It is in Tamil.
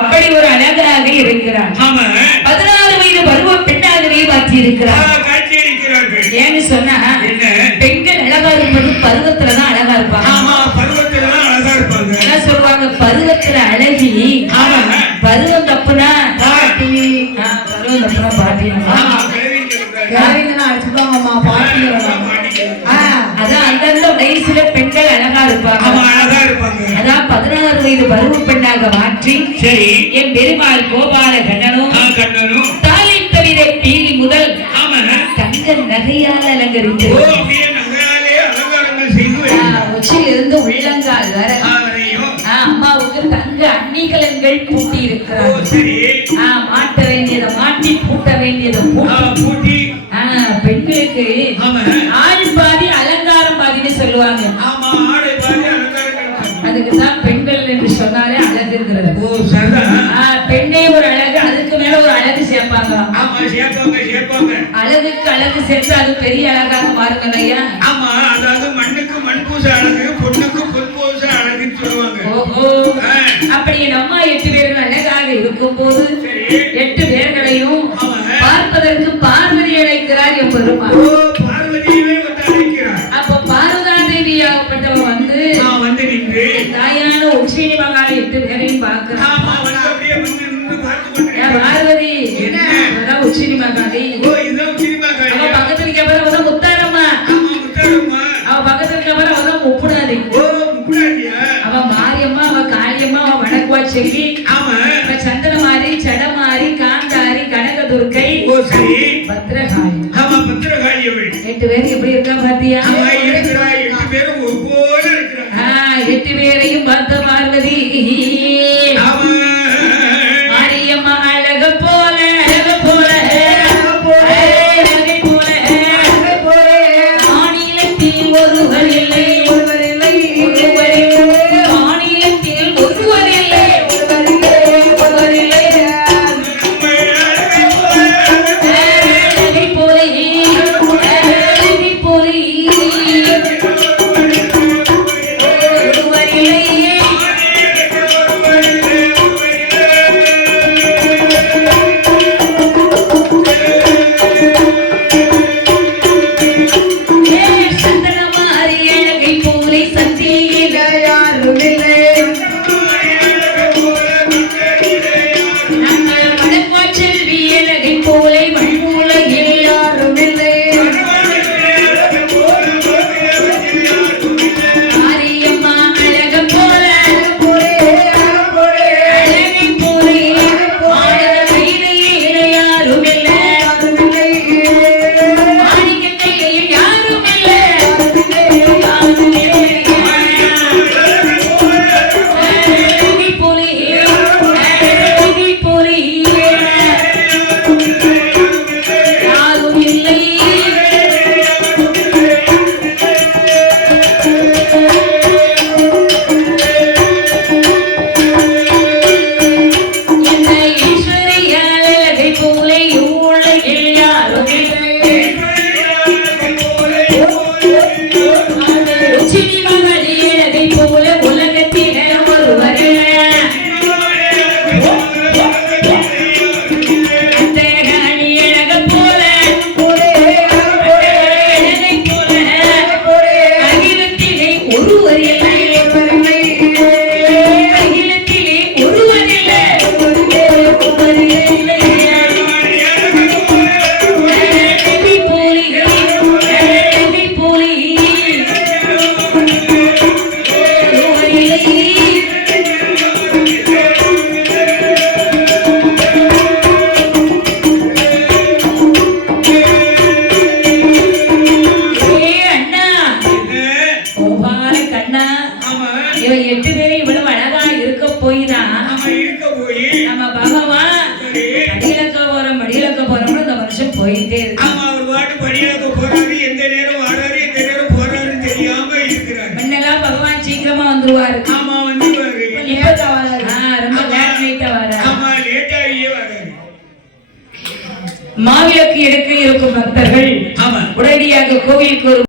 அப்படி ஒரு அழகாக இருக்கிறார். 16 வயது பருவ பெண்ணாகவே மாற்றி இருக்கிறார். ஏன்னு சொன்னா பெண்கள் அழகா இருப்பது பருவத்துலதான் அழகா இருப்பாங்க. என்ன சொல்லுவாங்க, பருவத்துல அழகி, பருவம் தப்புனா பாட்டி, பருவம் தப்புனா பாட்டி. அதான் அந்தந்த வயசுல பெண்கள் அழகா இருப்பாங்க. அதான் 16 வயது பருவ பெண்ணாக மாற்றி என் பெருமாள் கோபால கண்ணனும் தாலி தவிர பீலி முதல் தங்க நகையால் அலங்கரித்து உச்சியிலிருந்து உள்ளங்கால் வர அம்மாவுக்கு தங்க அணிகலன்கள் பூட்டி இருக்கிறார். மாட்ட வேண்டியதை மாட்டி பூட்ட வேண்டியதை பூட்டி பெண்களுக்கு ஆள் பாதி அலங்காரம் பாதின்னு சொல்லுவாங்க. அதுக்குதான் பெண்கள் என்று சொன்னாலே அழகுங்கிறது. பெண்ணே ஒரு அழகு, அதுக்கு மேல ஒரு அழகு சேர்ப்பாங்க. அழகுக்கு அழகு சேர்த்து அது பெரிய அழகாக மாறுங்க ஐயா. ஆமா, அதாவது மண்ணுக்கு மண் பூச அழகு, பொண்ணுக்கு பொன் பூச அழகுன்னு சொல்லுவாங்க. ஓஹோ, அப்படி நம்ம 8 பேர்கள் அழகாக இருக்கும் போது 8 பேர்களையும் பார்ப்பதற்கு பார்வதி அழைக்கிறார் என் பெருமாள். அப்ப பார்வதா தேவி ஆகப்பட்டவர் வந்து நின்று தாயான உச்சினி மகால 8 பேரையும் பார்க்கிறார். பார்வதி உச்சினி மகாலி அவ பக்கத்துல இருக்க முத்தாரம்மா, அவ பக்கத்துல இருக்க முப்புடாதி, அவ மாரியம்மா, அவ காளியம்மா, அவ வடக்குவா செல்வி, அவ சந்தனமாரி, சடமாரி, காந்தாரி, கனகதுர்க்கை, பத்ரகாளி. 8 பேரும் எப்படி இருக்கா பாத்தியா? 8 பேரையும் பார்த்த பார்வதி மாரியம்மா அழக போல மாநிலத்தில் ஒருவர் இல்லை, மாநிலத்தில் ஒருவர் இல்லை, போயிட்டே இருக்கு. அவர் பாட்டு படியாக்க போறாரு, எந்த நேரம் வராரு, எந்த நேரம் போறாருன்னு தெரியாம இருக்கிறாரு. முன்னெல்லாம் பகவான் சீக்கிரமா வந்துருவாரு. வந்துருவாரு. இப்பதான் வராரு. ரொம்ப லேட்டா வராரு. லேட்டாகியே வராரு. மாவிளக்கு எடுக்க இருக்கும் பக்தர்கள் உடனடியாக கோவிலுக்கு